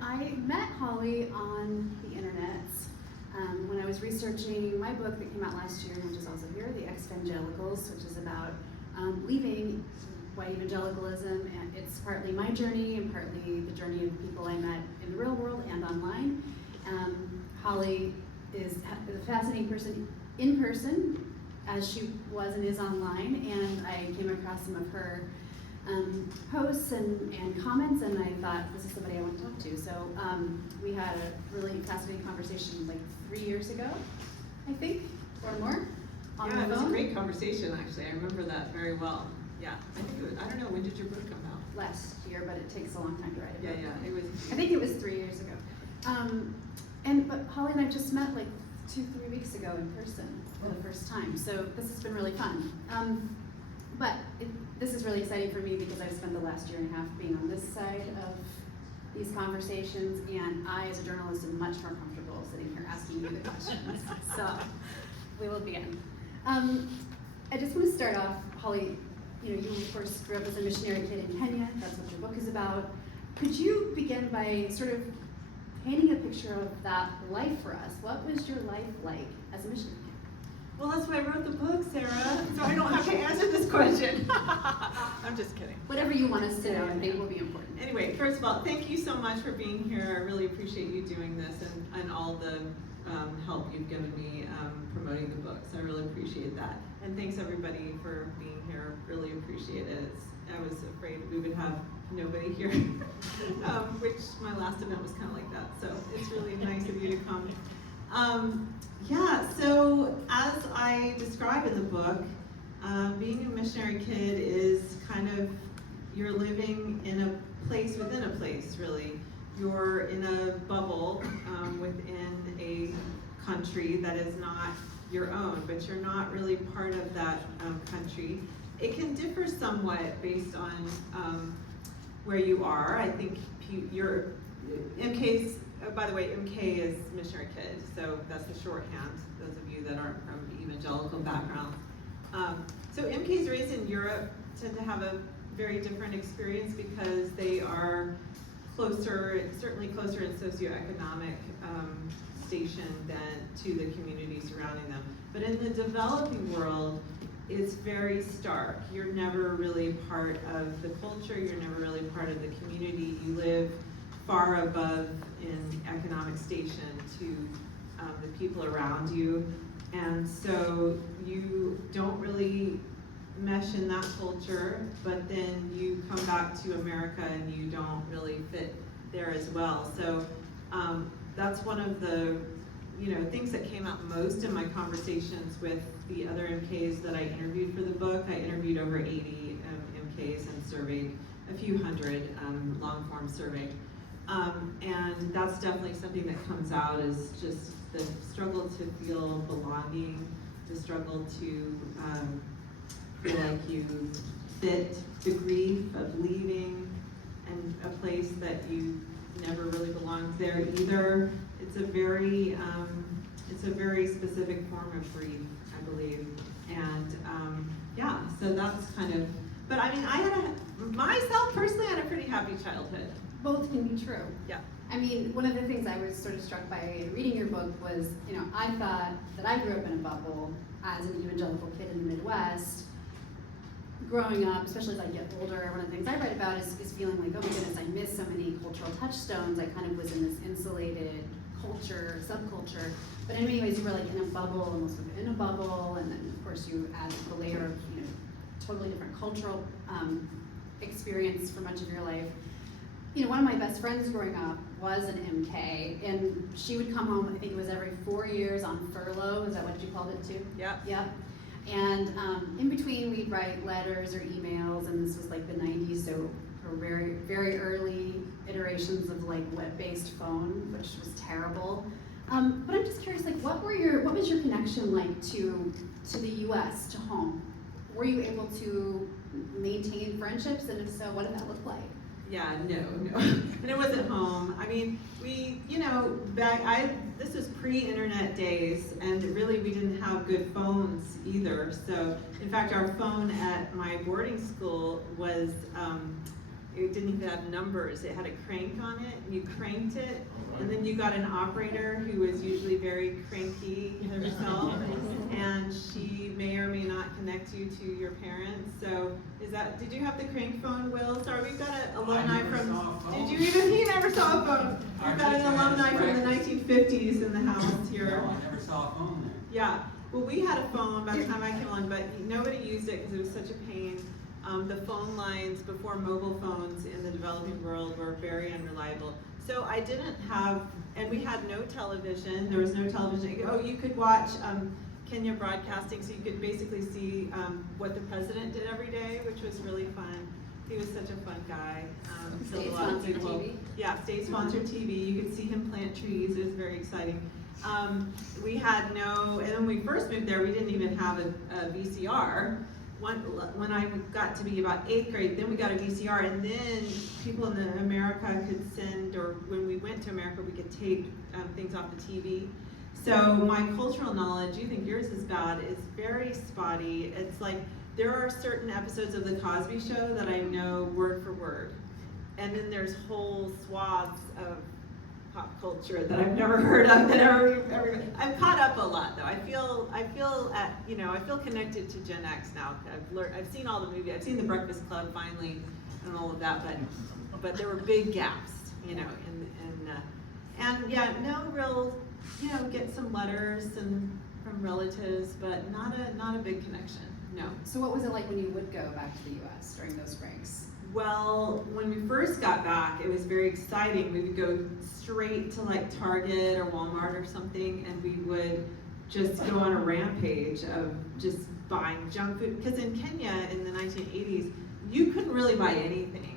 I met Holly on the internet when I was researching my book that came out last year, which is also here, The Evangelicals, which is about leaving white evangelicalism, and it's partly my journey and partly the journey of people I met in the real world and online. Holly is a fascinating person in person, as she was and is online, and I came across some of her posts and comments, and I thought, this is somebody I want to talk to. So we had a really fascinating conversation like 3 years ago, I think, or more, on the phone. Yeah, it was a great conversation, actually. I remember that very well. Yeah, I think it was, I don't know, when did your book come out? Last year, but it takes a long time to write a book. Yeah, it was. I think it was 3 years ago. But Holly and I just met like 2-3 weeks ago in person for the first time, so this has been really fun. This is really exciting for me because I've spent the last year and a half being on this side of these conversations, and I, as a journalist, am much more comfortable sitting here asking you the questions. So we will begin. I just want to start off, Holly. You of course grew up as a missionary kid in Kenya. That's what your book is about. Could you begin by sort of painting a picture of that life for us? What was your life like as a missionary kid? Well, that's why I wrote the book, Sarah, so I don't have to answer this question. I'm just kidding. Whatever you want us to know, I think will be important. Anyway, first of all, thank you so much for being here. I really appreciate you doing this and all the help you've given me promoting the books. I really appreciate that. And thanks everybody for being here. Really appreciate it. I was afraid we would have nobody here, which my last event was kind of like that. So it's really nice of you to come. Yeah, so as I describe in the book, being a missionary kid is kind of, you're living in a place within a place, really. You're in a bubble within a country that is not your own, but you're not really part of that country. It can differ somewhat based on where you are. I think your MK's, by the way, MK is Missionary Kids, so that's the shorthand, those of you that aren't from evangelical backgrounds. So MKs raised in Europe tend to have a very different experience because they are closer, certainly closer in socioeconomic station than to the community surrounding them. But in the developing world, it's very stark. You're never really part of the culture, you're never really part of the community. You live far above in economic station to the people around you. And so you don't really mesh in that culture, but then you come back to America and you don't really fit there as well. So that's one of the things that came out most in my conversations with the other MKs that I interviewed for the book. I interviewed over 80 MKs and surveyed a few hundred, long form survey. And that's definitely something that comes out is just the struggle to feel belonging, the struggle to feel like you fit, the grief of leaving and a place that you never really belonged there either. It's a very specific form of grief, I believe. And yeah, so that's kind of, but I mean, myself personally had a pretty happy childhood. Both can be true. Yeah. I mean, one of the things I was sort of struck by reading your book was, I thought that I grew up in a bubble as an evangelical kid in the Midwest. Growing up, especially as I get older, one of the things I write about is feeling like, oh my goodness, I miss so many cultural touchstones. I kind of was in this insulated culture, subculture. But in many ways, you were like in a bubble, almost within a bubble, and then of course you add the layer of totally different cultural experience for much of your life. One of my best friends growing up was an MK, and she would come home, I think it was every 4 years on furlough. Is that what you called it too? Yeah. Yep. And in between, we'd write letters or emails, and this was like the 90s, so for very, very early iterations of like web-based phone, which was terrible. But I'm just curious, like, what was your connection like to the U.S., to home? Were you able to maintain friendships, and if so, what did that look like? Yeah, no. And it wasn't home. I mean, we, this was pre-internet days, and really we didn't have good phones either. So, in fact, our phone at my boarding school was it didn't even have numbers. It had a crank on it, and you cranked it, and then you got an operator who was usually very cranky herself, and she may or may not connect you to your parents. So did you have the crank phone, Will? Sorry, we've got an alumni did you even, he never saw a phone. We've got an alumni from the 1950s in the house here. No, I never saw a phone there. Yeah, well, we had a phone by the time I came on, but nobody used it because it was such a pain. The phone lines before mobile phones in the developing world were very unreliable. So I didn't have, and we had no television. There was no television. Oh, you could watch Kenya broadcasting, so you could basically see what the president did every day, which was really fun. He was such a fun guy. State-sponsored TV? Yeah, state-sponsored TV. You could see him plant trees. It was very exciting. We had no, and when we first moved there, we didn't even have a VCR. When I got to be about 8th grade, then we got a VCR, and then people in America could send, or when we went to America, we could tape things off the TV. So my cultural knowledge, you think yours is bad, is very spotty. It's like, there are certain episodes of The Cosby Show that I know word for word. And then there's whole swaths of pop culture that I've never heard of that everybody. I'm caught up a lot though. I feel connected to Gen X now. I've seen all the movies. I've seen The Breakfast Club finally and all of that, but there were big gaps, and yeah, no real, get some letters and from relatives, but not a big connection. No. So what was it like when you would go back to the US during those breaks? Well, when we first got back, it was very exciting. We would go straight to like Target or Walmart or something, and we would just go on a rampage of just buying junk food. Because in Kenya in the 1980s, you couldn't really buy anything.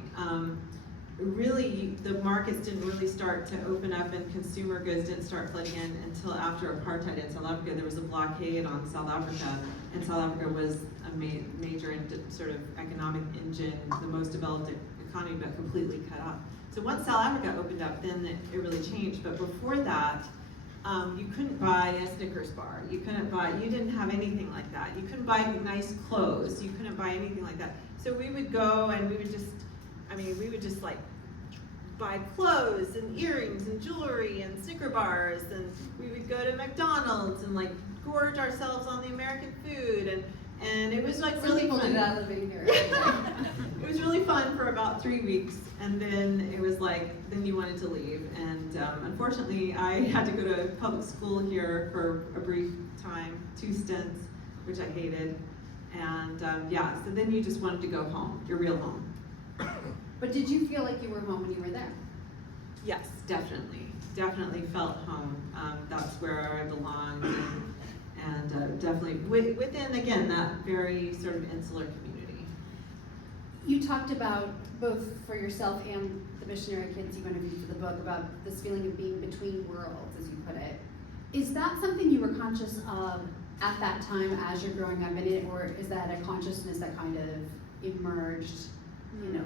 Really, the markets didn't really start to open up, and consumer goods didn't start flooding in until after apartheid in South Africa. There was a blockade on South Africa, and South Africa was a major sort of economic engine, the most developed economy, but completely cut off. So once South Africa opened up, then it really changed. But before that, you couldn't buy a Snickers bar. You didn't have anything like that. You couldn't buy nice clothes. You couldn't buy anything like that. So we would go and we would just like buy clothes and earrings and jewelry and Snicker bars, and we would go to McDonald's and like gorge ourselves on the American food, and it was like really fun. Living here. It was really fun for about 3 weeks, and then it was like, then you wanted to leave. And unfortunately, I had to go to public school here for a brief time, 2 stints, which I hated. And yeah, so then you just wanted to go home, your real home. But did you feel like you were home when you were there? Yes, definitely. Definitely felt home. That's where I belonged, and definitely within, again, that very sort of insular community. You talked about, both for yourself and the Missionary Kids you interviewed for the book, about this feeling of being between worlds, as you put it. Is that something you were conscious of at that time as you're growing up in it, or is that a consciousness that kind of emerged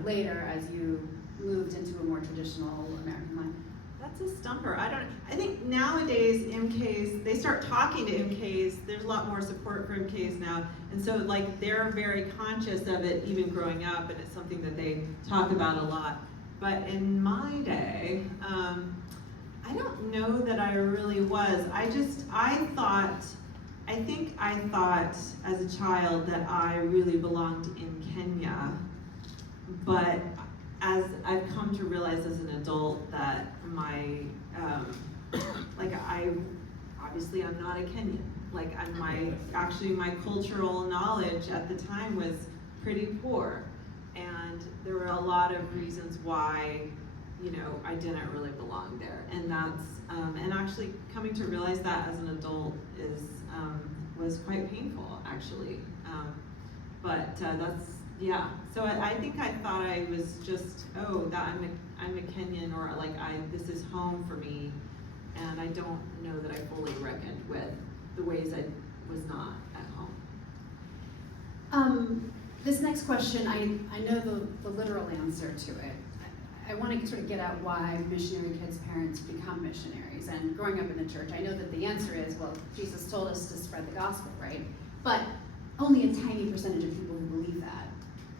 later as you moved into a more traditional American life? That's a stumper. I think nowadays MKs, they start talking to MKs. There's a lot more support for MKs now. And so like they're very conscious of it even growing up, and it's something that they talk about a lot. But in my day, I don't know that I really was. I think I thought as a child that I really belonged in Kenya. But as I've come to realize as an adult that I'm not a Kenyan. Like my cultural knowledge at the time was pretty poor. And there were a lot of reasons why, I didn't really belong there. And that's, and actually coming to realize that as an adult was quite painful, actually. Yeah, so I think I thought I was just, that I'm a Kenyan, or like this is home for me, and I don't know that I fully reckoned with the ways I was not at home. This next question, I know the literal answer to it. I want to sort of get at why Missionary Kids parents become missionaries, and growing up in the church, I know that the answer is, well, Jesus told us to spread the gospel, right? But only a tiny percentage of people who believe that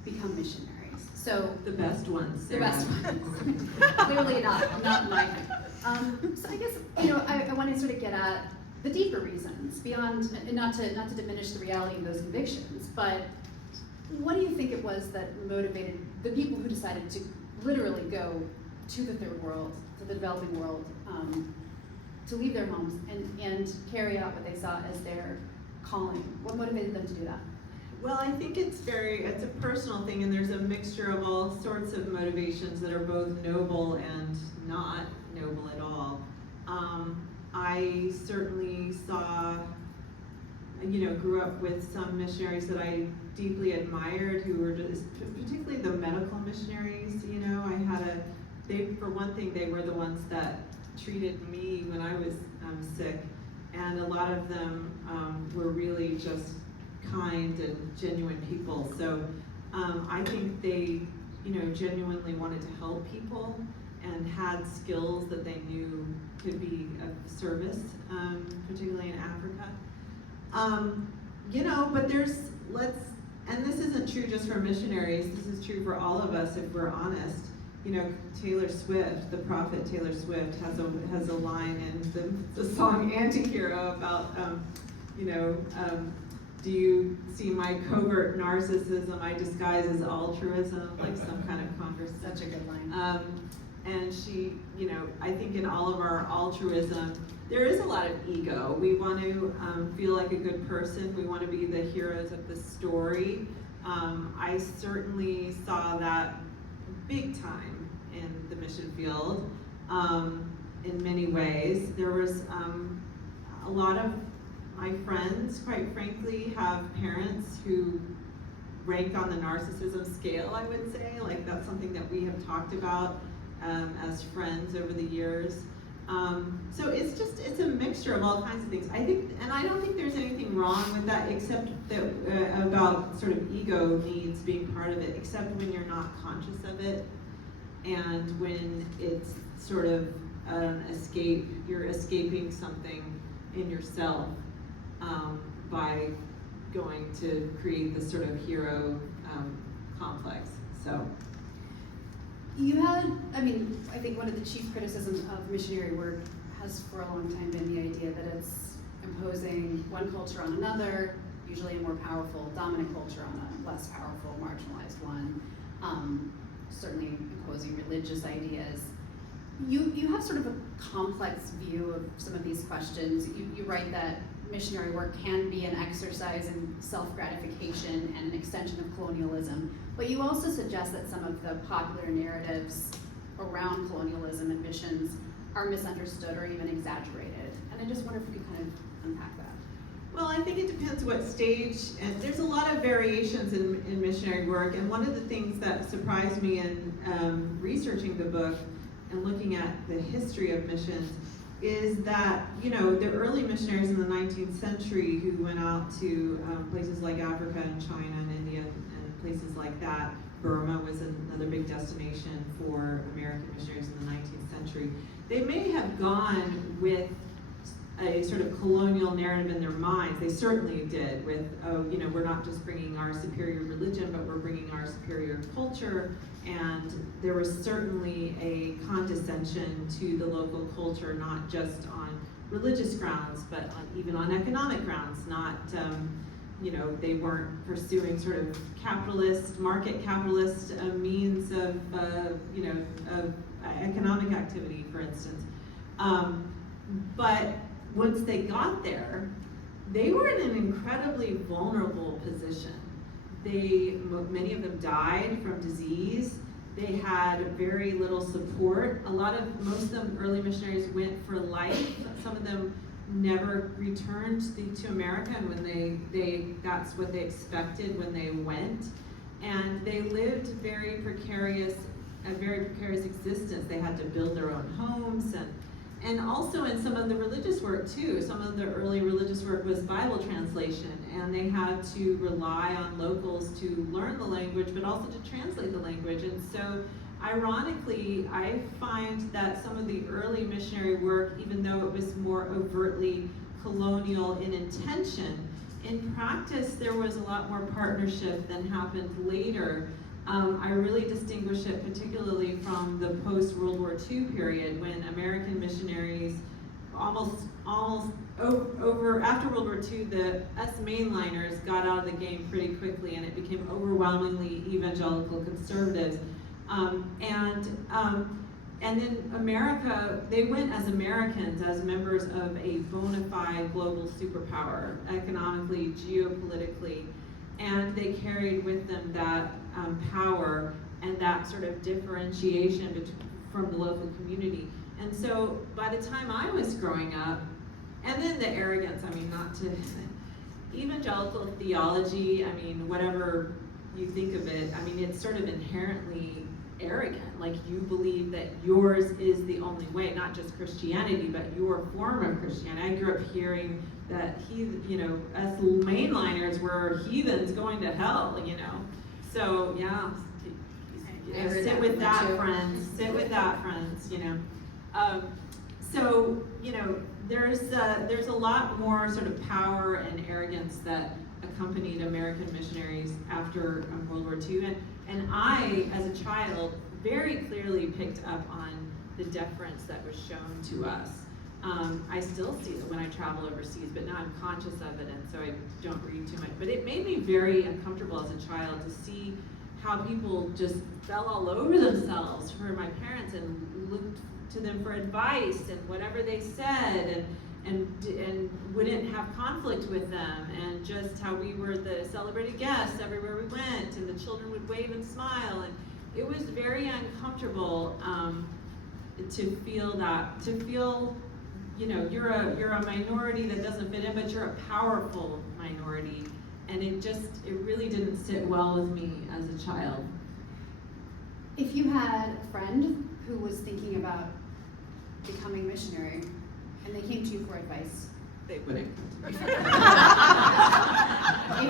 become missionaries. So The best ones, the Sarah. best ones. Clearly not my thing. So I guess, I want to sort of get at the deeper reasons beyond, and not to diminish the reality of those convictions, but what do you think it was that motivated the people who decided to literally go to the third world, to the developing world, to leave their homes and carry out what they saw as their calling? What motivated them to do that? Well, I think it's a personal thing, and there's a mixture of all sorts of motivations that are both noble and not noble at all. I certainly saw, grew up with some missionaries that I deeply admired, who were just, particularly the medical missionaries. For one thing, they were the ones that treated me when I was sick, and a lot of them were really just kind and genuine people. So I think they, genuinely wanted to help people and had skills that they knew could be of service, particularly in Africa. But and this isn't true just for missionaries, this is true for all of us if we're honest. Taylor Swift, the prophet Taylor Swift, has a line in the song Antihero about, do you see my covert narcissism I disguise as altruism, like some kind of conversation. Such a good line. And she, I think in all of our altruism, there is a lot of ego. We want to feel like a good person. We want to be the heroes of the story. I certainly saw that big time in the mission field in many ways. There was a lot of my friends, quite frankly, have parents who rank on the narcissism scale, I would say. Like, that's something that we have talked about as friends over the years. So it's a mixture of all kinds of things. I don't think there's anything wrong with that, except that about sort of ego needs being part of it, except when you're not conscious of it, and when it's sort of an escape, you're escaping something in yourself by going to create this sort of hero complex. So. I think one of the chief criticisms of missionary work has for a long time been the idea that it's imposing one culture on another, usually a more powerful, dominant culture on a less powerful, marginalized one, certainly imposing religious ideas. You have sort of a complex view of some of these questions. You write that missionary work can be an exercise in self-gratification and an extension of colonialism, but you also suggest that some of the popular narratives around colonialism and missions are misunderstood or even exaggerated. And I just wonder if you could kind of unpack that. Well, I think it depends what stage, and there's a lot of variations in missionary work, and one of the things that surprised me in researching the book and looking at the history of missions is that, the early missionaries in the 19th century who went out to places like Africa and China and India and places like that. Burma was another big destination for American missionaries in the 19th century. They may have gone with a sort of colonial narrative in their minds. They certainly did with, we're not just bringing our superior religion, but we're bringing our superior culture. And there was certainly a condescension to the local culture, not just on religious grounds, but even on economic grounds. Not, they weren't pursuing sort of market capitalist means of, of economic activity, for instance. But once they got there, they were in an incredibly vulnerable position. Many of them died from disease. They had very little support. Most of them early missionaries went for life. Some of them never returned to America, and when that's what they expected when they went. And they lived a very precarious existence. They had to build their own homes, and also in some of the religious work too. Some of the early religious work was Bible translation, and they had to rely on locals to learn the language, but also to translate the language. And so, ironically, I find that some of the early missionary work, even though it was more overtly colonial in intention, in practice there was a lot more partnership than happened later. I really distinguish it particularly from the post-World War II period when American missionaries almost over after World War II, us mainliners got out of the game pretty quickly, and it became overwhelmingly evangelical conservatives. And then America, they went as Americans, as members of a bona fide global superpower, economically, geopolitically, and they carried with them that power and that sort of differentiation from the local community. And so by the time I was growing up, and then the arrogance, I mean, not to, evangelical theology, I mean, whatever you think of it, I mean, it's sort of inherently arrogant. Like, you believe that yours is the only way, not just Christianity, but your form of Christianity. I grew up hearing that us mainliners were heathens going to hell, So, yeah, sit with that, friends. Sit with that, friends, So, there's a lot more sort of power and arrogance that accompanied American missionaries after World War II. And I, as a child, very clearly picked up on the deference that was shown to us. I still see it when I travel overseas, but now I'm conscious of it, and so I don't read too much. But it made me very uncomfortable as a child to see how people just fell all over themselves for my parents and looked to them for advice and whatever they said, and wouldn't have conflict with them, and just how we were the celebrated guests everywhere we went, and the children would wave and smile, and it was very uncomfortable to feel that, you're a minority that doesn't fit in, but you're a powerful minority, and it really didn't sit well with me as a child. If you had a friend who was thinking about becoming missionary, and they came to you for advice, They wouldn't. if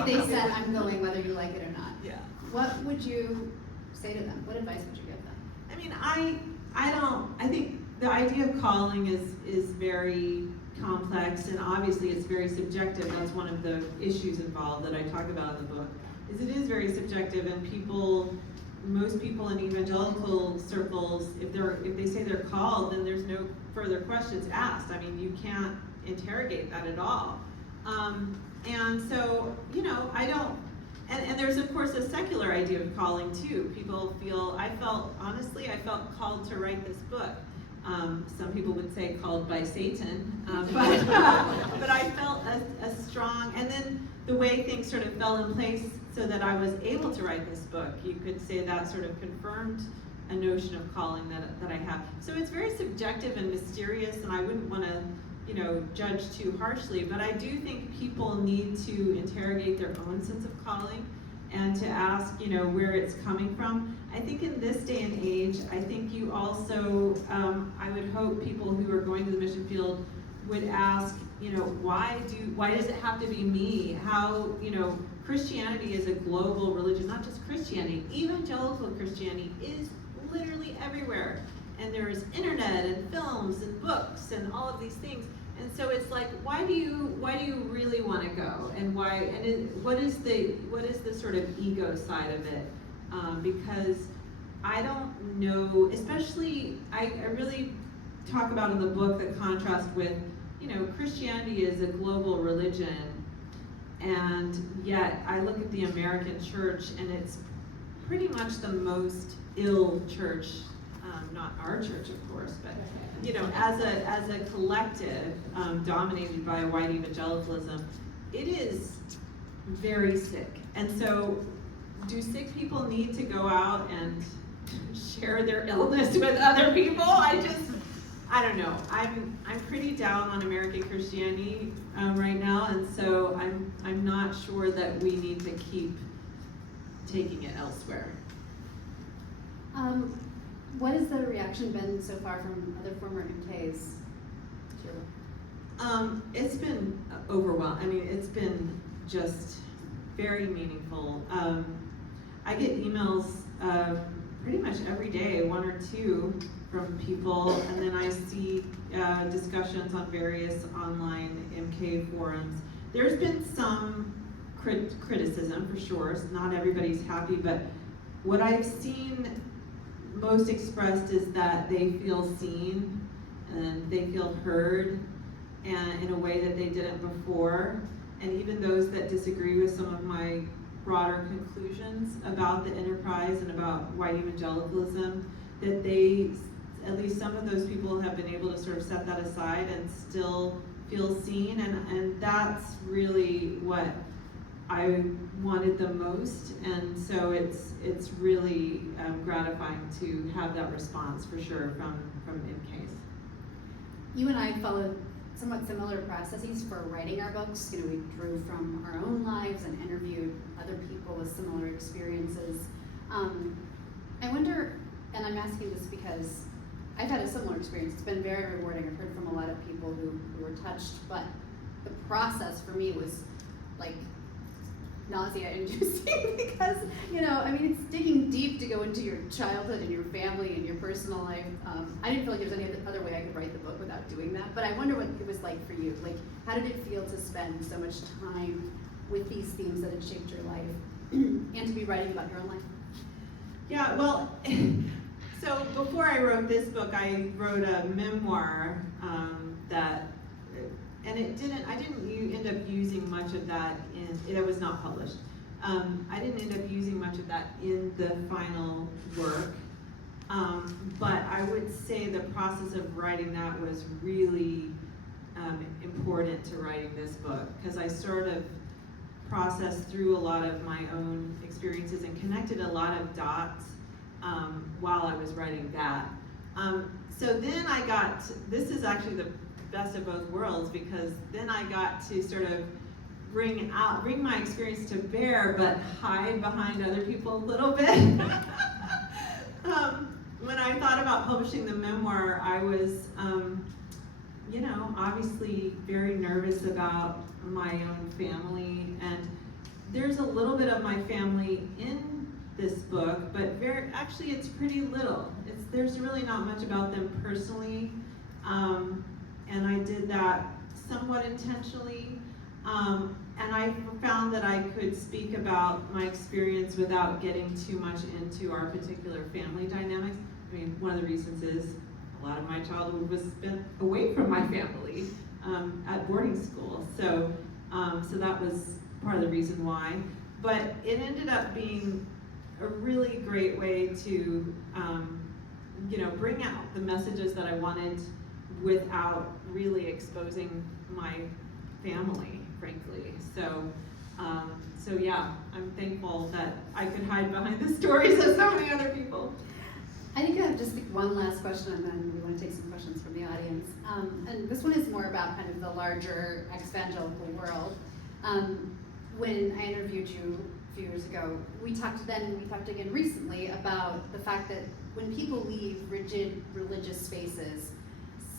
they said, I'm going whether you like it or not, Yeah. what would you say to them? What advice would you give them? I mean, I think the idea of calling is very complex, and obviously it's very subjective. That's one of the issues involved that I talk about in the book, is it is very subjective, and most people in evangelical circles, if they say they're called, then there's no further questions asked. I mean, you can't interrogate that at all. And so, I don't, and there's of course a secular idea of calling too. People feel, I felt called to write this book. Some people would say called by Satan, but I felt a strong, and then the way things sort of fell in place so that I was able to write this book, you could say that sort of confirmed a notion of calling that I have. So it's very subjective and mysterious, and I wouldn't want to, judge too harshly, but I do think people need to interrogate their own sense of calling and to ask, where it's coming from. I think in this day and age, I think you also, I would hope people who are going to the mission field would ask, why does it have to be me? How, Christianity is a global religion, not just Christianity. Evangelical Christianity is literally everywhere. And there's internet and films and books and all of these things. And so it's like, why do you really want to go? And why? And what is the sort of ego side of it? Because I don't know. Especially, I really talk about in the book the contrast with, Christianity is a global religion, and yet I look at the American church, and it's pretty much the most ill church. Not our church, of course, but as a collective dominated by white evangelicalism, it is very sick. And so, do sick people need to go out and share their illness with other people? I don't know. I'm pretty down on American Christianity right now, and so I'm not sure that we need to keep taking it elsewhere. What has the reaction been so far from other former MKs? It's been overwhelming. I mean, it's been just very meaningful. I get emails pretty much every day, one or two, from people, and then I see discussions on various online MK forums. There's been some criticism, for sure. Not everybody's happy, but what I've seen most expressed is that they feel seen and they feel heard, and in a way that they didn't before. And even those that disagree with some of my broader conclusions about the enterprise and about white evangelicalism, that they, at least some of those people, have been able to sort of set that aside and still feel seen, and that's really what I wanted the most, and so it's really gratifying to have that response for sure from MKs. You and I followed somewhat similar processes for writing our books. You know, we drew from our own lives and interviewed other people with similar experiences. I wonder, and I'm asking this because I've had a similar experience. It's been very rewarding. I've heard from a lot of people who were touched, but the process for me was like nausea-inducing because, you know, I mean, it's digging deep to go into your childhood and your family and your personal life. I didn't feel like there was any other way I could write the book without doing that, but I wonder what it was like for you. Like, how did it feel to spend so much time with these themes that had shaped your life and to be writing about your own life? Yeah, well, so before I wrote this book, I wrote a memoir and I didn't end up using much of that it was not published. I didn't end up using much of that in the final work, but I would say the process of writing that was really important to writing this book, because I sort of processed through a lot of my own experiences and connected a lot of dots while I was writing that. So then this is actually the best of both worlds, because then I got to sort of bring my experience to bear, but hide behind other people a little bit. When I thought about publishing the memoir, I was, obviously very nervous about my own family, and there's a little bit of my family in this book, but actually it's pretty little. There's really not much about them personally, and I did that somewhat intentionally. And I found that I could speak about my experience without getting too much into our particular family dynamics. I mean, one of the reasons is a lot of my childhood was spent away from my family at boarding school. So that was part of the reason why. But it ended up being a really great way to, bring out the messages that I wanted without really exposing my family, frankly. So yeah, I'm thankful that I could hide behind the stories of so many other people. I think I have just one last question, and then we want to take some questions from the audience. And this one is more about kind of the larger evangelical world. When I interviewed you a few years ago, we talked then and we talked again recently about the fact that when people leave rigid religious spaces,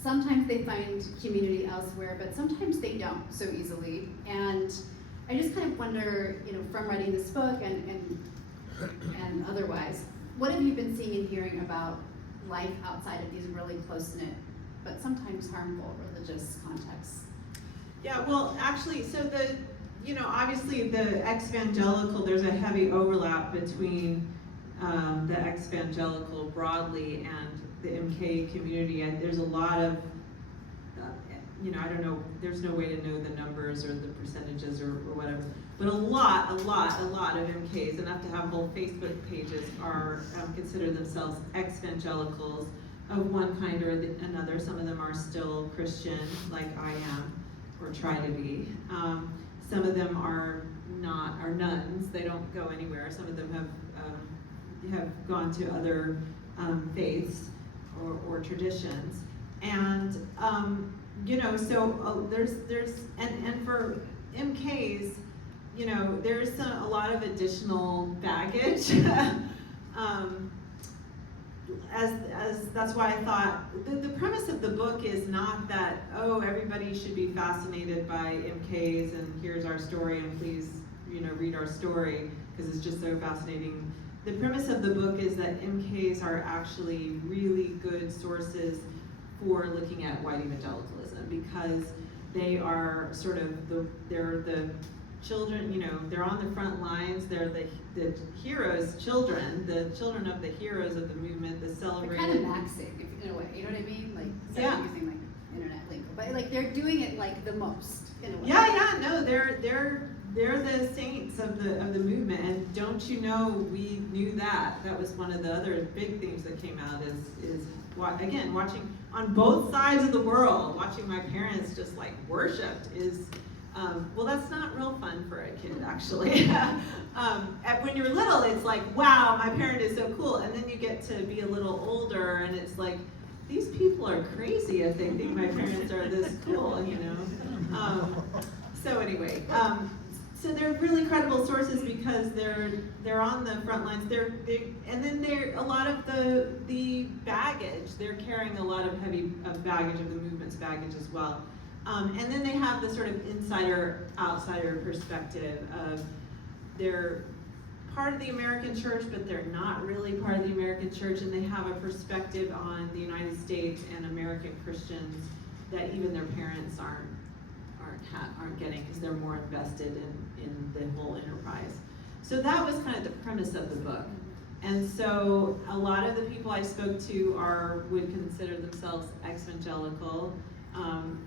sometimes they find community elsewhere, but sometimes they don't so easily. And I just kind of wonder, from writing this book and otherwise, what have you been seeing and hearing about life outside of these really close-knit, but sometimes harmful religious contexts? Yeah, well, actually, so obviously the ex-evangelical, there's a heavy overlap between the ex-evangelical broadly and the MK community, and there's a lot of, I don't know, there's no way to know the numbers or the percentages or whatever, but a lot of MKs, enough to have whole Facebook pages, are consider themselves ex-evangelicals of one kind or another. Some of them are still Christian, like I am, or try to be. Some of them are nuns. They don't go anywhere. Some of them have gone to other faiths or traditions, and so there's and for MKs, there's a lot of additional baggage. As that's why I thought the premise of the book is not that, everybody should be fascinated by MKs and here's our story and please read our story because it's just so fascinating. The premise of the book is that MKs are actually really good sources for looking at white evangelicalism, because they are sort of they're the children, they're on the front lines. They're the heroes' children, the children of the heroes of the movement, the celebrated. They're kind of maxing, in a way. You know what I mean? Like, instead of using like internet lingo, but like they're doing it like the most in a way. Yeah. No, they're the saints of the movement. And don't you know, we knew that. That was one of the other big things that came out is again, watching on both sides of the world, watching my parents just like worshipped is. Well, that's not real fun for a kid, actually. When you're little, it's like, wow, my parent is so cool. And then you get to be a little older, and it's like, these people are crazy if they think my parents are this cool, So anyway, so they're really credible sources because they're on the front lines. And then they're a lot of the baggage. They're carrying a lot of heavy baggage of the movement's baggage as well. And then they have the sort of insider-outsider perspective of they're part of the American church, but they're not really part of the American church, and they have a perspective on the United States and American Christians that even their parents aren't getting because they're more invested in the whole enterprise. So that was kind of the premise of the book. And so a lot of the people I spoke to would consider themselves ex-evangelical.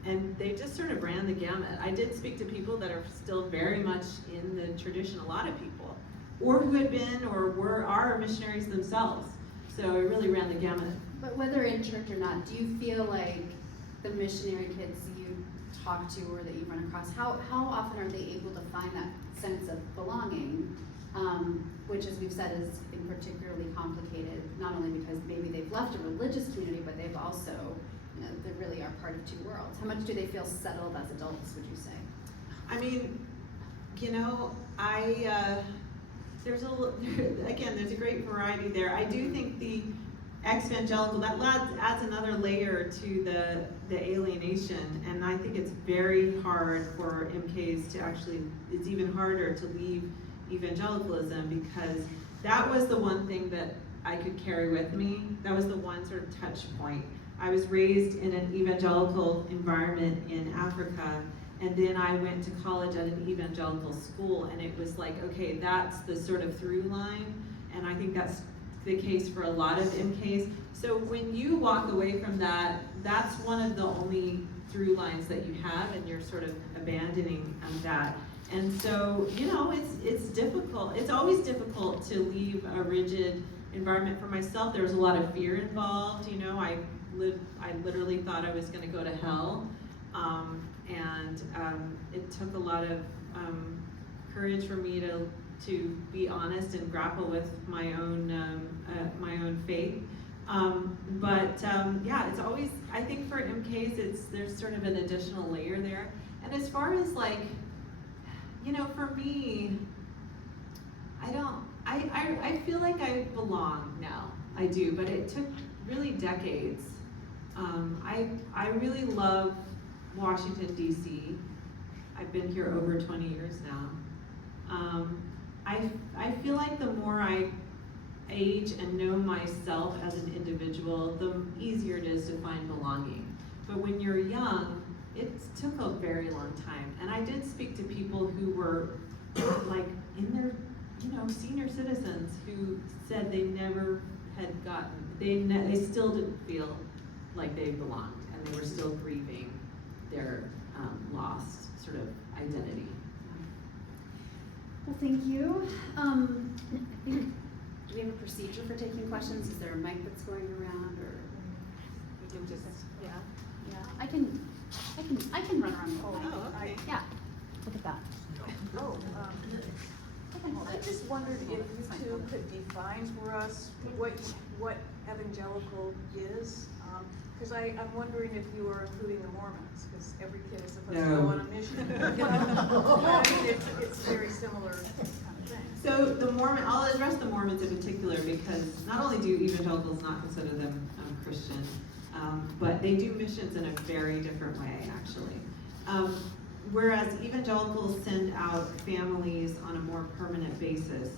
And they just sort of ran the gamut. I did speak to people that are still very much in the tradition, a lot of people, or who had been or are missionaries themselves. So it really ran the gamut. But whether in church or not, do you feel like the missionary kids you talk to or that you run across, how often are they able to find that sense of belonging, which, as we've said, is I think particularly complicated, not only because maybe they've left a religious community, but they've also they really are part of two worlds. How much do they feel settled as adults, would you say? I mean, there's a great variety there. I do think the ex-evangelical, that adds another layer to the alienation, and I think it's very hard for MKs to it's even harder to leave evangelicalism because that was the one thing that I could carry with me. That was the one sort of touch point. I was raised in an evangelical environment in Africa, and then I went to college at an evangelical school, and it was like, okay, that's the sort of through line, and I think that's the case for a lot of MKs. So when you walk away from that, that's one of the only through lines that you have, and you're sort of abandoning that. And so, it's difficult. It's always difficult to leave a rigid environment. For myself, there was a lot of fear involved. I literally thought I was going to go to hell, and it took a lot of courage for me to be honest and grapple with my own faith. It's always, I think for MKs, there's sort of an additional layer there. And as far as for me, I feel like I belong now. I do, but it took really decades. I really love Washington, D.C. I've been here over 20 years now. I feel like the more I age and know myself as an individual, the easier it is to find belonging. But when you're young, it took a very long time. And I did speak to people who were like in their, senior citizens who said they never had they still didn't feel like they belonged, and they were still grieving their lost sort of identity. Well, thank you. Do we have a procedure for taking questions? Is there a mic that's going around, or You can just, yeah? I can run around. Oh, okay. Yeah. Look at that. oh, I can hold I it. just wondered if you two could define for us what evangelical is. Because I'm wondering if you are including the Mormons, because every kid is supposed to go on a mission. I mean, it's very similar kind of thing. So I'll address the Mormons in particular because not only do evangelicals not consider them Christian, but they do missions in a very different way, actually. Whereas evangelicals send out families on a more permanent basis,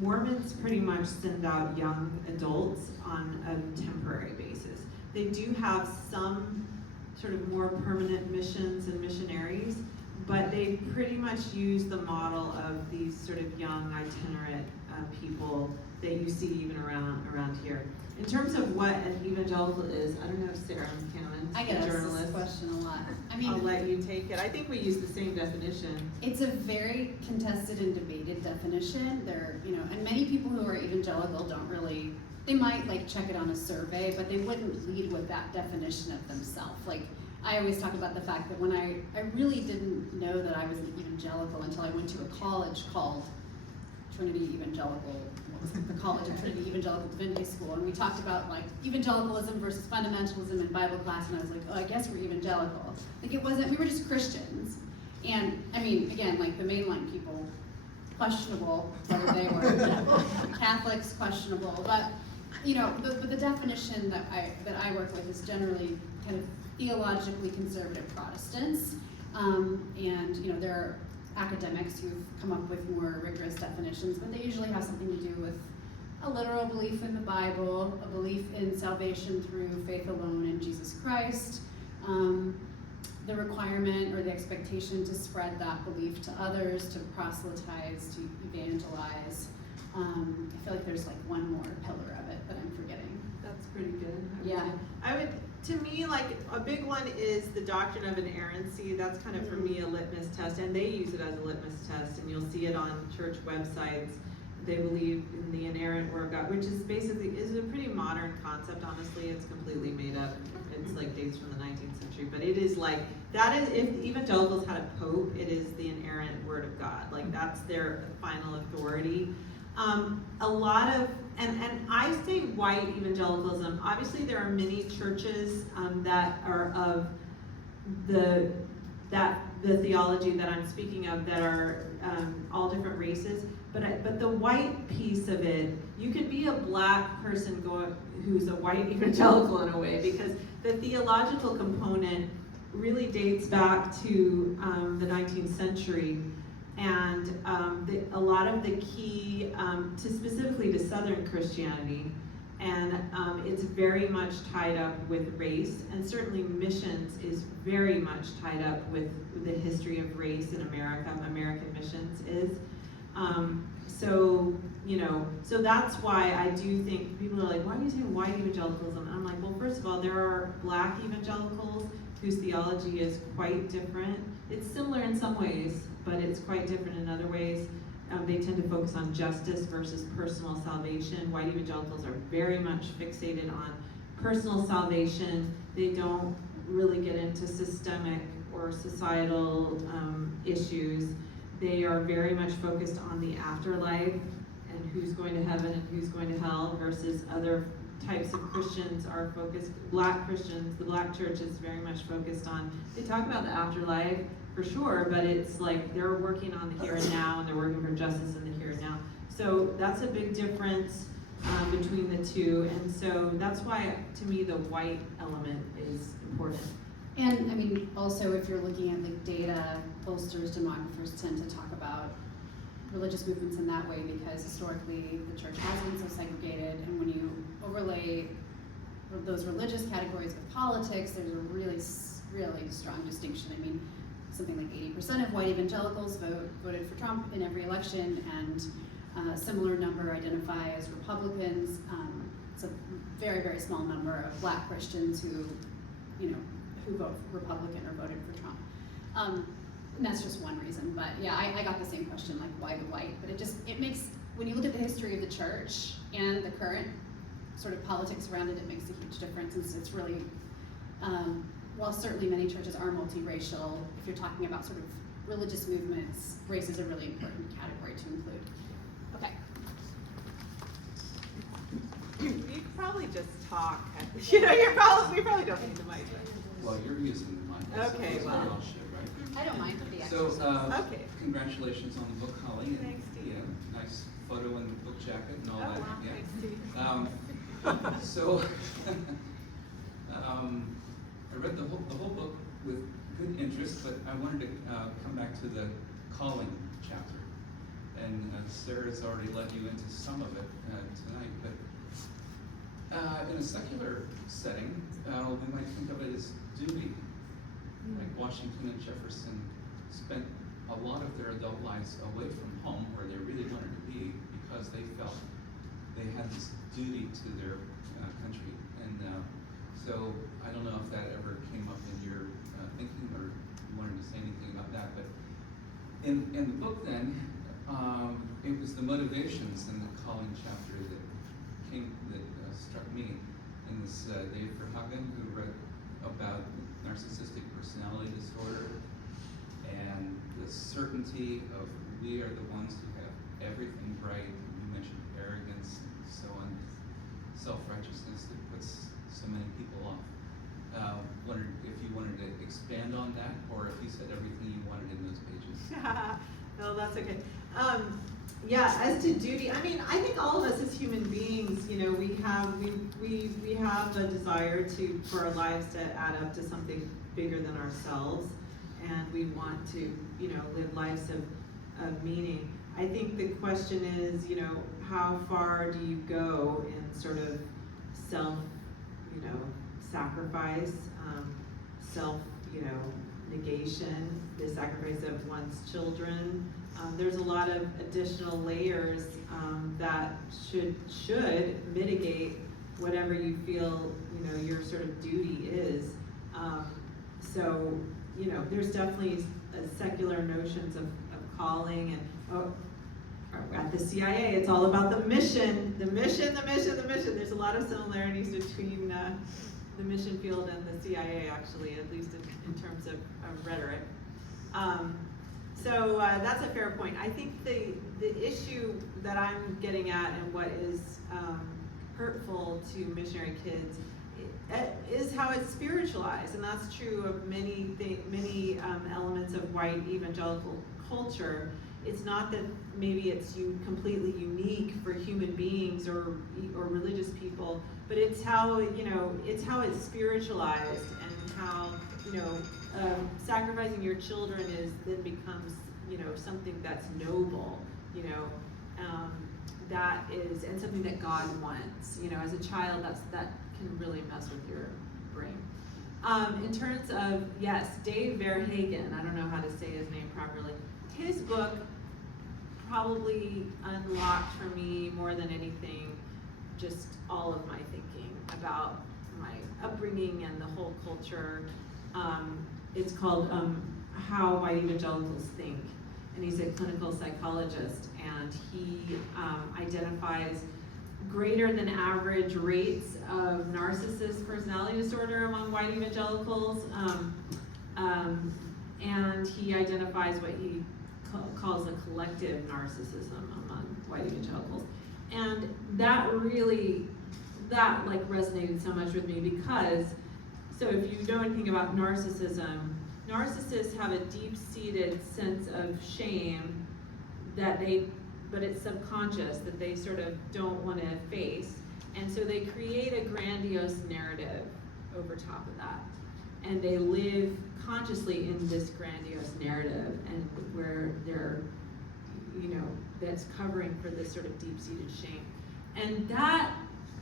Mormons pretty much send out young adults on a temporary basis. They do have some sort of more permanent missions and missionaries, but they pretty much use the model of these sort of young itinerant people that you see even around here. In terms of what an evangelical is, I don't know if Sarah McCammon, I get a asked journalist, this question a lot. I I'll mean, let you take it. I think we use the same definition. it's a very contested and debated definition. There, and many people who are evangelical don't really, they might like check it on a survey, but they wouldn't lead with that definition of themselves. Like, I always talk about the fact that when I really didn't know that I was an evangelical until I went to a college called Trinity Evangelical, the College of Trinity Evangelical Divinity School, and we talked about like evangelicalism versus fundamentalism in Bible class, and I was like, oh, I guess we're evangelical. Like it wasn't, we were just Christians. And I mean, again, like the mainline people, questionable whether they were Catholics, questionable, but the definition that I work with is generally kind of theologically conservative Protestants, and there are academics who've come up with more rigorous definitions, but they usually have something to do with a literal belief in the Bible, a belief in salvation through faith alone in Jesus Christ, the requirement or the expectation to spread that belief to others, to proselytize, to evangelize. I feel like there's like one more pillar of it that I'm forgetting. That's pretty good. Yeah. To me, like a big one is the doctrine of inerrancy. That's kind of for me a litmus test, and they use it as a litmus test, and you'll see it on church websites. They believe in the inerrant word of God, which is basically a pretty modern concept. Honestly, it's completely made up. It's like dates from the 19th century, but it is like that is if evangelicals had a pope, it is the inerrant word of God. Like that's their final authority. A lot of and I say white evangelicalism. Obviously, there are many churches that are of the theology that I'm speaking of that are all different races. But the white piece of it, you can be a black person who's a white evangelical in a way, because the theological component really dates back to the 19th century. And a lot of the key, specifically to Southern Christianity, and it's very much tied up with race, and certainly missions is very much tied up with the history of race in America. American missions is. So that's why I do think people are like, why are you saying white evangelicalism? And I'm like, well, first of all, there are black evangelicals whose theology is quite different. It's similar in some ways, but it's quite different in other ways. They tend to focus on justice versus personal salvation. White evangelicals are very much fixated on personal salvation. They don't really get into systemic or societal issues. They are very much focused on the afterlife and who's going to heaven and who's going to hell, versus other types of Christians are focused, black Christians, the black church is very much focused on, they talk about the afterlife for sure, but it's like they're working on the here and now, and they're working for justice in the here and now. So that's a big difference between the two, and so that's why, to me, the white element is important. And I mean, also if you're looking at like data, pollsters, demographers tend to talk about religious movements in that way, because historically the church has been so segregated, and when you overlay those religious categories with politics, there's a really strong distinction. I mean, something like 80% of white evangelicals voted for Trump in every election, and a similar number identify as Republicans. It's a very, very small number of black Christians who vote Republican or voted for Trump. And that's just one reason, but yeah, I got the same question, like why the white? But it makes, when you look at the history of the church and the current sort of politics around it, it makes a huge difference. And so it's really, while certainly many churches are multiracial, if you're talking about sort of religious movements, race is a really important category to include. Okay. You could probably just talk. We probably don't need the mic. Well, you're using the mic. Okay, so well. I'll share, right? I don't mind for the So, exercise. Okay. congratulations on the book, Holly. And, Thanks, Steve. yeah, nice photo in the book jacket and all Oh, that. wow, Yeah. thanks, Steve. So, I read the whole book with good interest, but I wanted to come back to the calling chapter. And Sarah's already led you into some of it tonight, but in a secular setting, we might think of it as duty, like Washington and Jefferson spent a lot of their adult lives away from home where they really wanted to be because they felt they had this duty to their country. And so I don't know if that ever came up in your thinking or you wanted to say anything about that. But in the book then, it was the motivations in the calling chapter that struck me. And this David Verhagen, who wrote about narcissistic personality disorder and the certainty of we are the ones who have everything right. You mentioned arrogance and so on, self-righteousness that puts so many people off. Wondered if you wanted to expand on that, or if you said everything you wanted in those pages. No, that's okay. Yeah, as to duty, I mean, I think all of us as human beings, you know, we have a desire for our lives to add up to something bigger than ourselves, and we want to, you know, live lives of meaning. I think the question is, you know, how far do you go in sort of self, you know, sacrifice, self, you know, negation, the sacrifice of one's children. There's a lot of additional layers that should mitigate whatever you feel, you know, your sort of duty is. So, you know, there's definitely secular notions of calling, and at the CIA, it's all about the mission. There's a lot of similarities between the mission field and the CIA, actually, at least in terms of rhetoric. So that's a fair point. I think the issue that I'm getting at, and what is hurtful to Missionary Kids, is how it's spiritualized, and that's true of many elements of white evangelical culture. It's not that maybe it's completely unique for human beings or religious people, but it's how, you know, it's spiritualized, and how, you know, sacrificing your children then becomes, you know, something that's noble, you know, that is, and something that God wants. You know, as a child, that can really mess with your brain. In terms of, yes, Dave Verhagen, I don't know how to say his name properly. His book probably unlocked for me more than anything just all of my thinking about my upbringing and the whole culture. It's called How White Evangelicals Think, and he's a clinical psychologist, and he identifies greater than average rates of narcissist personality disorder among white evangelicals, and he identifies what he calls a collective narcissism among white evangelicals. And that like resonated so much with me, because, so if you know anything about narcissism, narcissists have a deep-seated sense of shame but it's subconscious, that they sort of don't want to face. And so they create a grandiose narrative over top of that. And they live consciously in this grandiose narrative, and where they're, you know, that's covering for this sort of deep-seated shame. And that,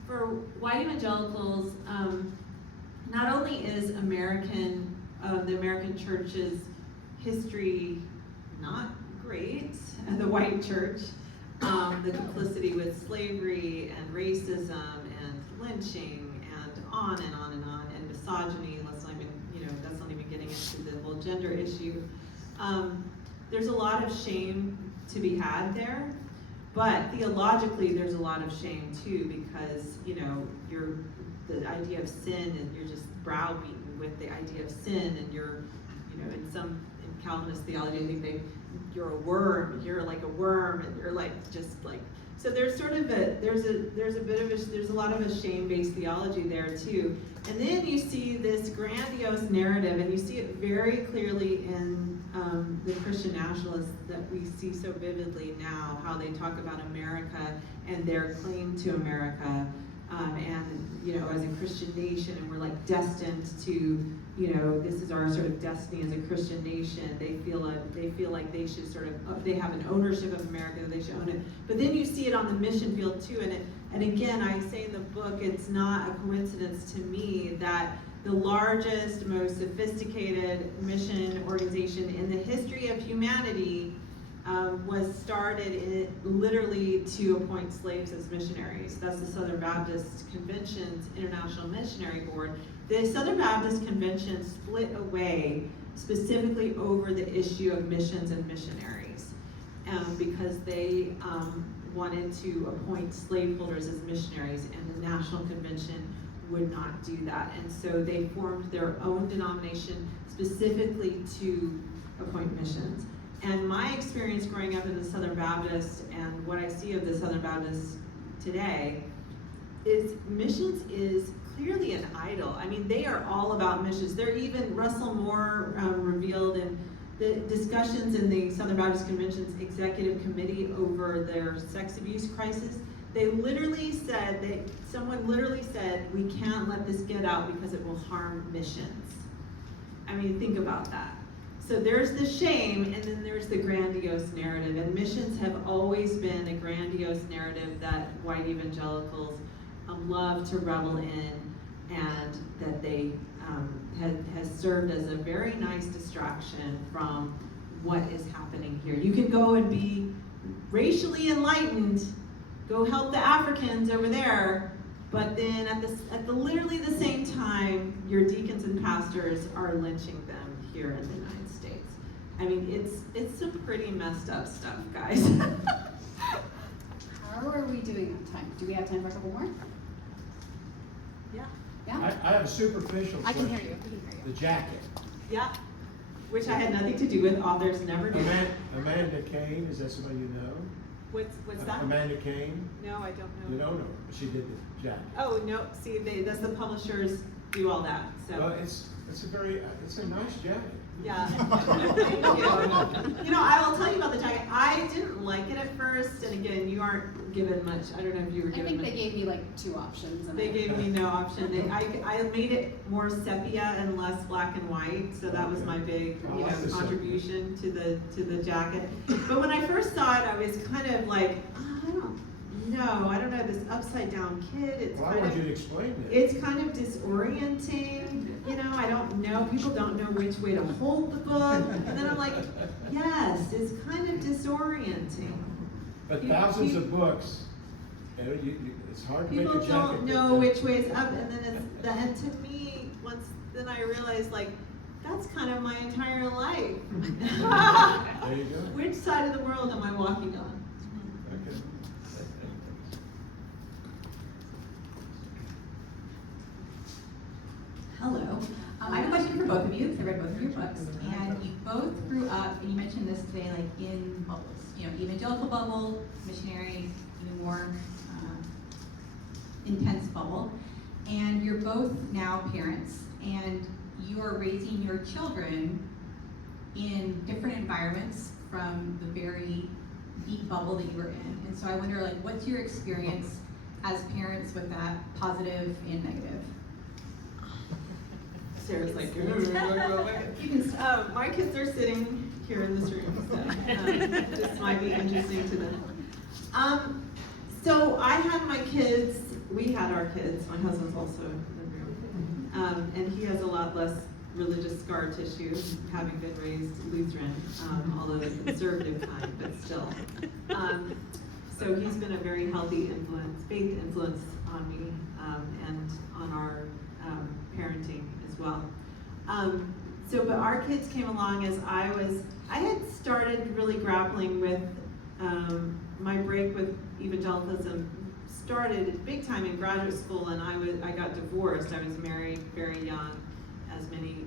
for white evangelicals, not only is the American church's history not great, the white church, the complicity with slavery and racism and lynching and on and on and on, and misogyny, that's not even getting into the whole gender issue. There's a lot of shame to be had there, but theologically there's a lot of shame too, because, you know, the idea of sin, and you're just browbeaten with the idea of sin, and you're, you know, in Calvinist theology, I think you're a worm, you're like a worm, and you're like, just like, so there's sort of there's a lot of a shame-based theology there too. And then you see this grandiose narrative, and you see it very clearly in the Christian nationalists that we see so vividly now, how they talk about America and their claim to America, and, you know, as a Christian nation, and we're like destined to, you know, this is our sort of destiny as a Christian nation. They feel like they should sort of, they have an ownership of America, that they should own it. But then you see it on the mission field too, and again, I say in the book, it's not a coincidence to me that the largest, most sophisticated mission organization in the history of humanity, was started literally to appoint slaves as missionaries. That's the Southern Baptist Convention's International Missionary Board. The Southern Baptist Convention split away specifically over the issue of missions and missionaries, because they wanted to appoint slaveholders as missionaries, and the National Convention would not do that. And so they formed their own denomination specifically to appoint missions. And my experience growing up in the Southern Baptist and what I see of the Southern Baptist today is missions is clearly an idol. I mean, they are all about missions. They're even, Russell Moore revealed in the discussions in the Southern Baptist Convention's executive committee over their sex abuse crisis, they literally said, someone literally said, we can't let this get out because it will harm missions. I mean, think about that. So there's the shame, and then there's the grandiose narrative. And missions have always been a grandiose narrative that white evangelicals love to revel in, and that they has served as a very nice distraction from what is happening here. You can go and be racially enlightened, go help the Africans over there, but then at the literally the same time, your deacons and pastors are lynching them here in the United States. I mean, it's some pretty messed up stuff, guys. How are we doing on time? Do we have time for a couple more? Yeah. Yeah? I have a superficial I can question. hear you. I can hear you. The jacket. Yeah. Which I had nothing to do with. Authors never do. Amanda Kane, is that somebody you know? What's that? Amanda Kane? No, I don't know. You don't know her, but she did the jacket. Oh no, see, that's the publishers do all that. So. Well, it's a nice jacket. Yeah. Thank you. You know, I will tell you about the jacket. I didn't like it at first, and again, you aren't given much. I don't know if you were I given think much. they gave me like 2 options. And They gave me no option. I made it more sepia and less black and white, so that was my big, I like the sepia. contribution to the jacket. But when I first saw it, I was kind of like, I don't know, this upside down kid. It's Well, I kind want of, you to explain that. it's kind of disorienting. You know, I don't know. People don't know which way to hold the book, and then I'm like, yes, it's kind of disorienting. But thousands of books, it's hard to make a People jacket. don't know which way is up, and then and to me, then I realized, like, that's kind of my entire life. There you go. Which side of the world am I walking on? Okay. Hello. I have a question for both of you, because I read both of your books, and you both grew up, and you mentioned this today, like in bubbles. You know, evangelical bubble, missionary, even more intense bubble. And you're both now parents, and you are raising your children in different environments from the very deep bubble that you were in. And so I wonder, like, what's your experience as parents with that, positive and negative? Sarah's like, my kids are sitting here in this room, so this might be interesting to them. So I had my kids, we had our kids, my husband's also in the room, and he has a lot less religious scar tissue, having been raised Lutheran, although the conservative kind, but still. So he's been a very healthy influence, faith influence on me, and on our parenting as well. But our kids came along as I had started really grappling with my break with evangelicalism. Started big time in graduate school, and I got divorced. I was married very young, as many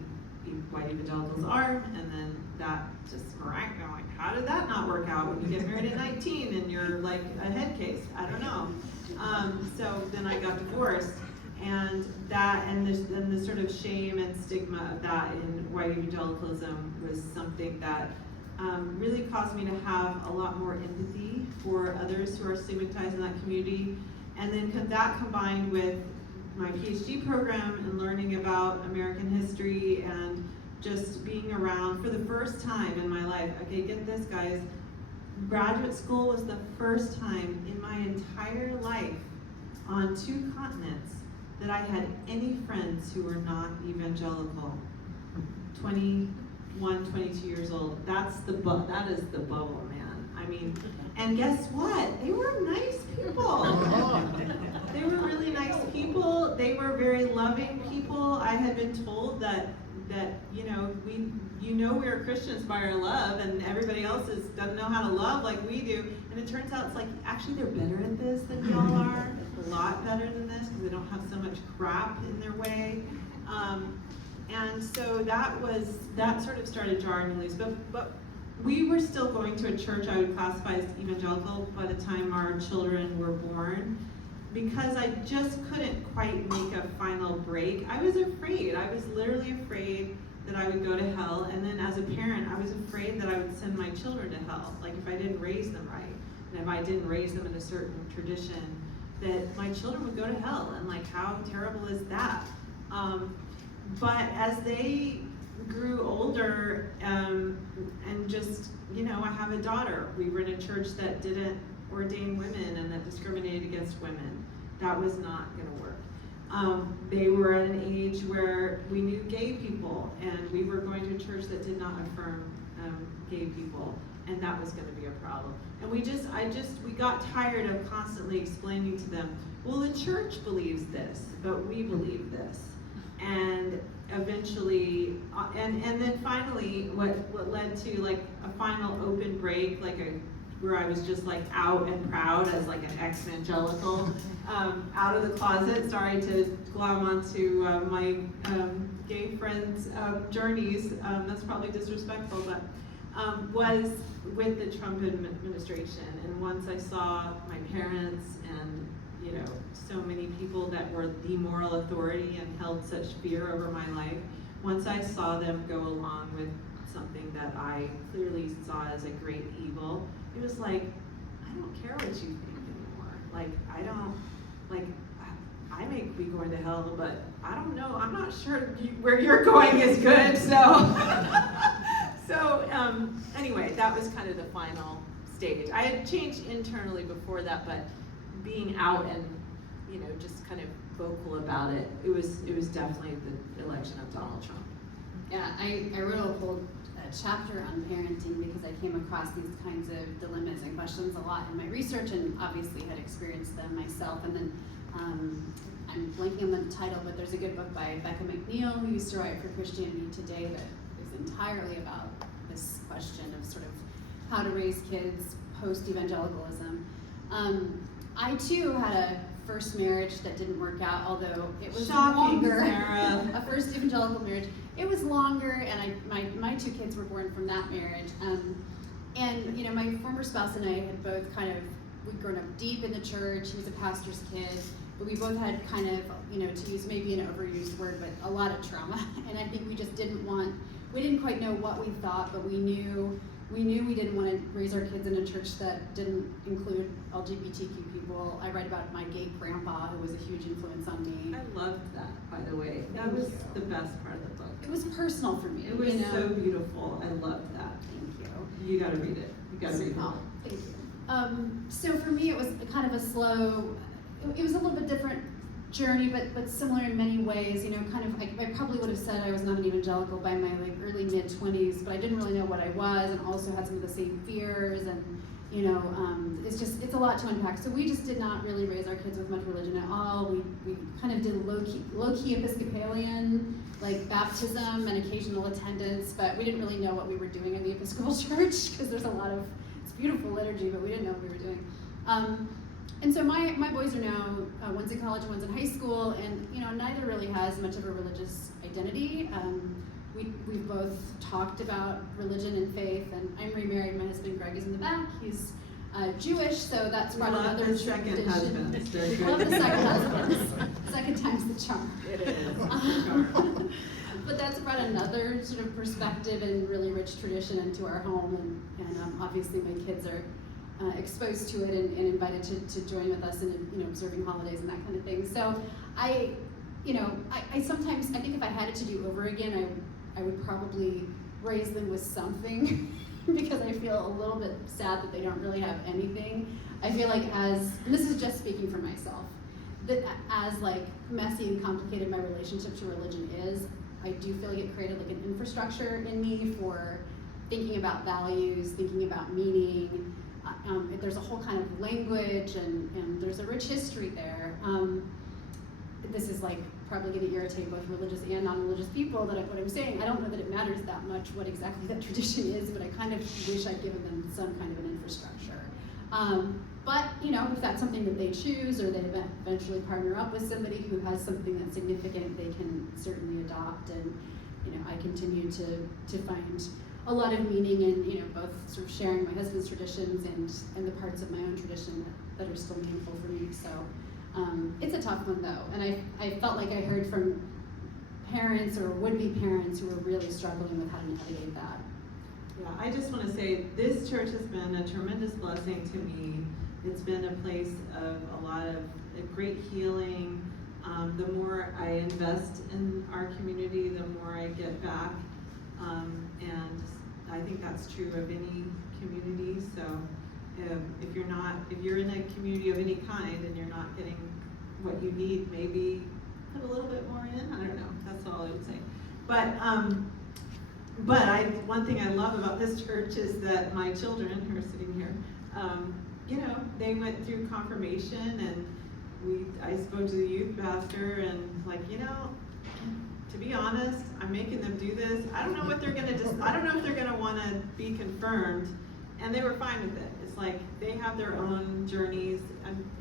white evangelicals are, and then that just miraculous. Like, how did that not work out when you get married at 19 and you're like a head case? I don't know. So then I got divorced, and the sort of shame and stigma of that in white evangelicalism was something that really caused me to have a lot more empathy for others who are stigmatized in that community. And then that combined with my PhD program and learning about American history and just being around for the first time in my life. Okay, get this, guys. Graduate school was the first time in my entire life on 2 continents that I had any friends who were not evangelical. 21, 22 years old. That is the bubble, man. I mean, and guess what? They were nice people. They were really nice people. They were very loving people. I had been told that we are Christians by our love, and everybody else doesn't know how to love like we do. And it turns out it's like actually they're better at this than y'all are. A lot better than this because they don't have so much crap in their way. And so that sort of started jarring me loose. But we were still going to a church I would classify as evangelical by the time our children were born, because I just couldn't quite make a final break. I was afraid. I was literally afraid that I would go to hell. And then as a parent, I was afraid that I would send my children to hell. Like if I didn't raise them right, and if I didn't raise them in a certain tradition, that my children would go to hell. And like, how terrible is that? But as they grew older, and just, I have a daughter. We were in a church that didn't ordain women and that discriminated against women. That was not going to work. They were at an age where we knew gay people, and we were going to a church that did not affirm gay people, and that was going to be a problem. And we got tired of constantly explaining to them, well, the church believes this, but we believe this. And eventually, and then finally, what led to like a final open break, where I was just like out and proud as like an ex-evangelical, out of the closet. Sorry to glom onto my gay friends' journeys. That's probably disrespectful, but was with the Trump administration. And once I saw my parents and so many people that were the moral authority and held such fear over my life, once I saw them go along with something that I clearly saw as a great evil, it was like, I don't care what you think anymore. Like, I may be going to hell, but I don't know. I'm not sure where you're going is good. So, anyway, that was kind of the final stage. I had changed internally before that, but being out and just kind of vocal about it, it was definitely the election of Donald Trump. Yeah, I wrote a whole chapter on parenting because I came across these kinds of dilemmas and questions a lot in my research, and obviously had experienced them myself. And then I'm blanking on the title, but there's a good book by Becca McNeil, who used to write for Christianity Today, that is entirely about this question of sort of how to raise kids post-evangelicalism. I too had a first marriage that didn't work out, although it was longer. Sarah. A first evangelical marriage. It was longer, and my two kids were born from that marriage. And my former spouse and I had both we'd grown up deep in the church. He was a pastor's kid, but we both had kind of, to use maybe an overused word, but a lot of trauma. And I think we just we didn't quite know what we thought, but we knew we didn't want to raise our kids in a church that didn't include LGBTQ people. I write about my gay grandpa, who was a huge influence on me. I loved that, by the way. That was the best part of the book. It was personal for me. It was so beautiful. I loved that. Thank you. You gotta read it. You gotta read it. Oh, thank you. So for me, it was kind of a slow, it was a little bit different journey, but similar in many ways. I probably would have said I was not an evangelical by my early mid-20s, but I didn't really know what I was, and also had some of the same fears, and it's a lot to unpack. So we just did not really raise our kids with much religion at all. We kind of did low-key Episcopalian, like baptism and occasional attendance, but we didn't really know what we were doing in the Episcopal Church, because there's it's beautiful liturgy, but we didn't know what we were doing. And so my boys are now, one's in college, one's in high school, and neither really has much of a religious identity. We've both talked about religion and faith, and I'm remarried. My husband Greg is in the back. He's Jewish, so that's brought another the second husband. Love the second husband. Second time's the charm. It is. But that's brought another sort of perspective and really rich tradition into our home, and obviously my kids are exposed to it and invited to join with us in observing holidays and that kind of thing. So I sometimes, I think if I had it to do over again, I would probably raise them with something because I feel a little bit sad that they don't really have anything. I feel like and this is just speaking for myself, that as like messy and complicated my relationship to religion is, I do feel like it created like an infrastructure in me for thinking about values, thinking about meaning. There's a whole kind of language and there's a rich history there. This is like probably going to irritate both religious and non-religious people that what I'm saying. I don't know that it matters that much what exactly that tradition is, but I kind of wish I'd given them some kind of an infrastructure. But you know, if that's something that they choose, or they eventually partner up with somebody who has something that's significant, they can certainly adopt. And you know, I continue to find a lot of meaning in, you know, both sort of sharing my husband's traditions and the parts of my own tradition that are still meaningful for me. So it's a tough one though, and I felt like I heard from parents or would-be parents who were really struggling with how to navigate that. Yeah, I just want to say this church has been a tremendous blessing to me. It's been a place of a lot of great healing. The more I invest in our community, the more I get back. And I think that's true of any community. So if you're in a community of any kind and you're not getting what you need, maybe put a little bit more in. I don't know. That's all I would say. But one thing I love about this church is that my children who are sitting here, you know, they went through confirmation, and I spoke to the youth pastor, and like, you know, to be honest, I'm making them do this. I don't know what they're gonna I don't know if they're gonna want to be confirmed, and they were fine with it. It's like they have their own journeys.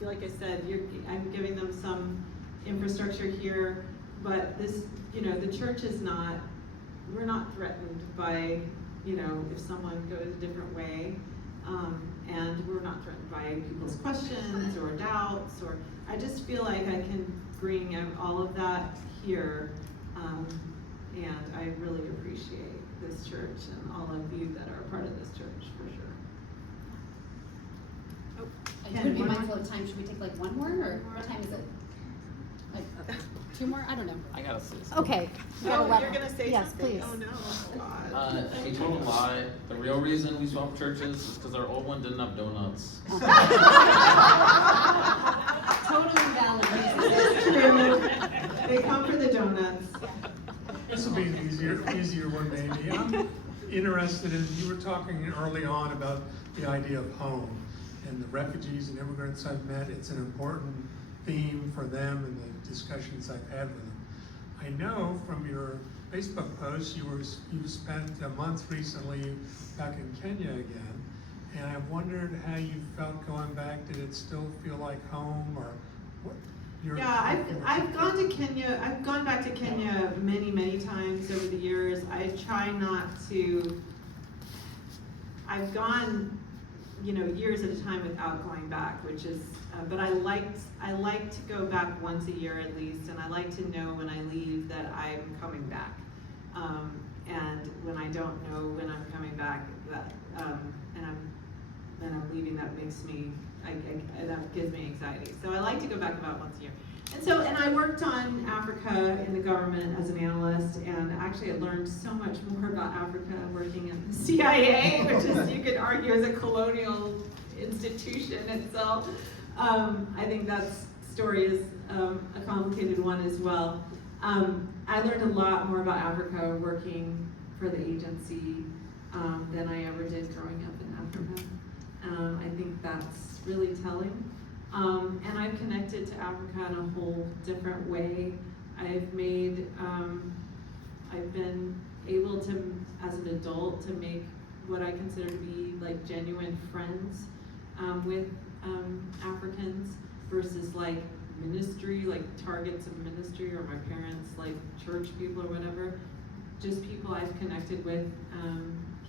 Like I said, I'm giving them some infrastructure here, but this, you know, the church is not. We're not threatened by, you know, if someone goes a different way, and we're not threatened by people's questions or doubts. Or I just feel like I can bring out all of that here. And I really appreciate this church and all of you that are part of this church, for sure. I would be mindful of time. Should we take like one more, or what time is it? Like 2 more? I don't know. I gotta say something. Okay. Oh, you're gonna say yes, something? Please. Oh no, God. A total lie. The real reason we swap churches is because our old one didn't have donuts. Totally valid It's true. They come for the donuts. This will be an easier one maybe. I'm interested in, you were talking early on about the idea of home and the refugees and immigrants I've met. It's an important theme for them and the discussions I've had with them. I know from your Facebook post you spent a month recently back in Kenya again, and I wondered how you felt going back. Did it still feel like home, or what? Yeah, I've gone to Kenya. I've gone back to Kenya many times over the years. I try not to. I've gone, you know, years at a time without going back, which is. But I like to go back once a year at least, and I like to know when I leave that I'm coming back. And when I don't know when I'm coming back, that and I'm leaving, that makes me. That gives me anxiety. So I like to go back about once a year. And I worked on Africa in the government as an analyst, and actually I learned so much more about Africa working in the CIA, which is, you could argue, is a colonial institution itself. I think that story is a complicated one as well. I learned a lot more about Africa working for the agency than I ever did growing up in Africa. I think that's really telling. And I've connected to Africa in a whole different way. I've been able to, as an adult, to make what I consider to be like genuine friends with Africans versus like ministry, like targets of ministry, or my parents, like church people or whatever. Just people I've connected with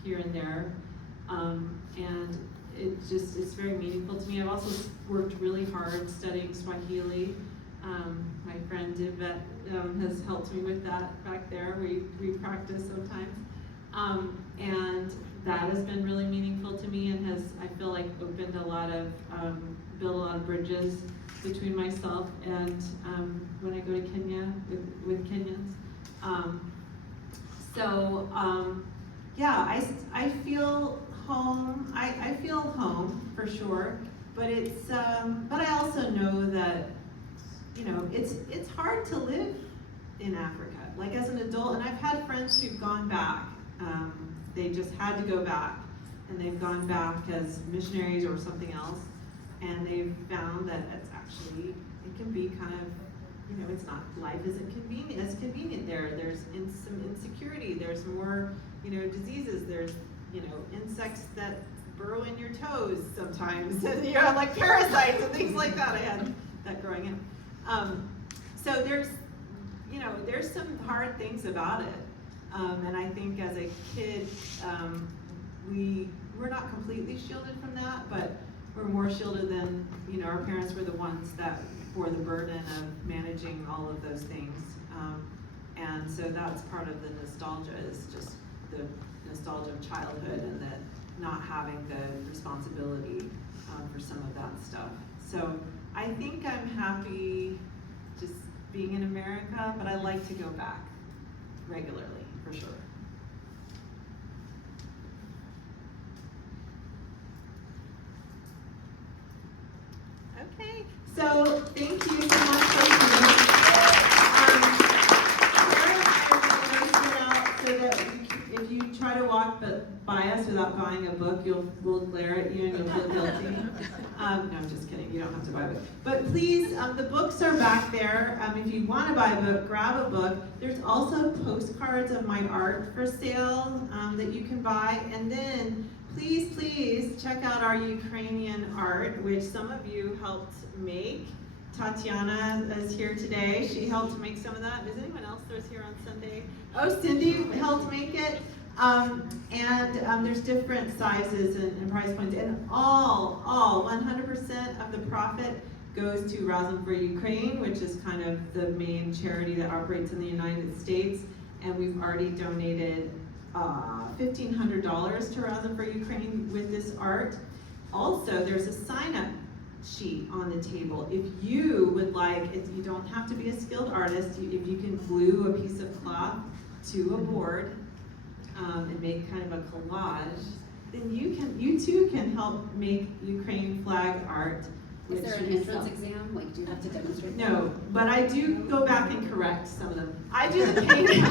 here and there. And it's very meaningful to me. I've also worked really hard studying Swahili. My friend Yvette has helped me with that back there. We practice sometimes. And that has been really meaningful to me, and has, I feel like, opened a lot of, built a lot of bridges between myself and when I go to Kenya with Kenyans. Yeah, I feel home. I feel home for sure, but it's but I also know that you know, it's hard to live in Africa, like as an adult, and I've had friends who've gone back, they just had to go back, and they've gone back as missionaries or something else, and they've found that it's actually, it can be kind of, you know, it's not, life isn't convenient there. There's some insecurity, there's more, you know, diseases, there's, you know, insects that burrow in your toes sometimes, and, you know, like parasites and things like that. I had that growing up. So there's, you know, there's some hard things about it. And I think as a kid, we're not completely shielded from that, but we're more shielded than, you know, our parents were the ones that bore the burden of managing all of those things. And so that's part of the nostalgia, is just the nostalgia of childhood and the not having the responsibility for some of that stuff. So I think I'm happy just being in America, but I like to go back regularly, for sure. Okay, so thank you so much for coming. So that if you try to walk by us without buying a book, we'll glare at you and you'll feel guilty. No, I'm just kidding. You don't have to buy a book. But please, the books are back there. If you want to buy a book, grab a book. There's also postcards of my art for sale that you can buy. And then please check out our Ukrainian art, which some of you helped make. Tatiana is here today. She helped make some of that. Is anyone else that was here on Sunday? Oh, Cindy helped make it. And there's different sizes and price points. And all 100% of the profit goes to Razum for Ukraine, which is kind of the main charity that operates in the United States. And we've already donated $1,500 to Razum for Ukraine with this art. Also, there's a sign-up sheet on the table. If you would like, you don't have to be a skilled artist, if you can glue a piece of cloth to a board and make kind of a collage, then you too can help make Ukraine flag art. Is there an entrance exam? Like, do you have to demonstrate? No, but I do go back and correct some of them. I do the painting.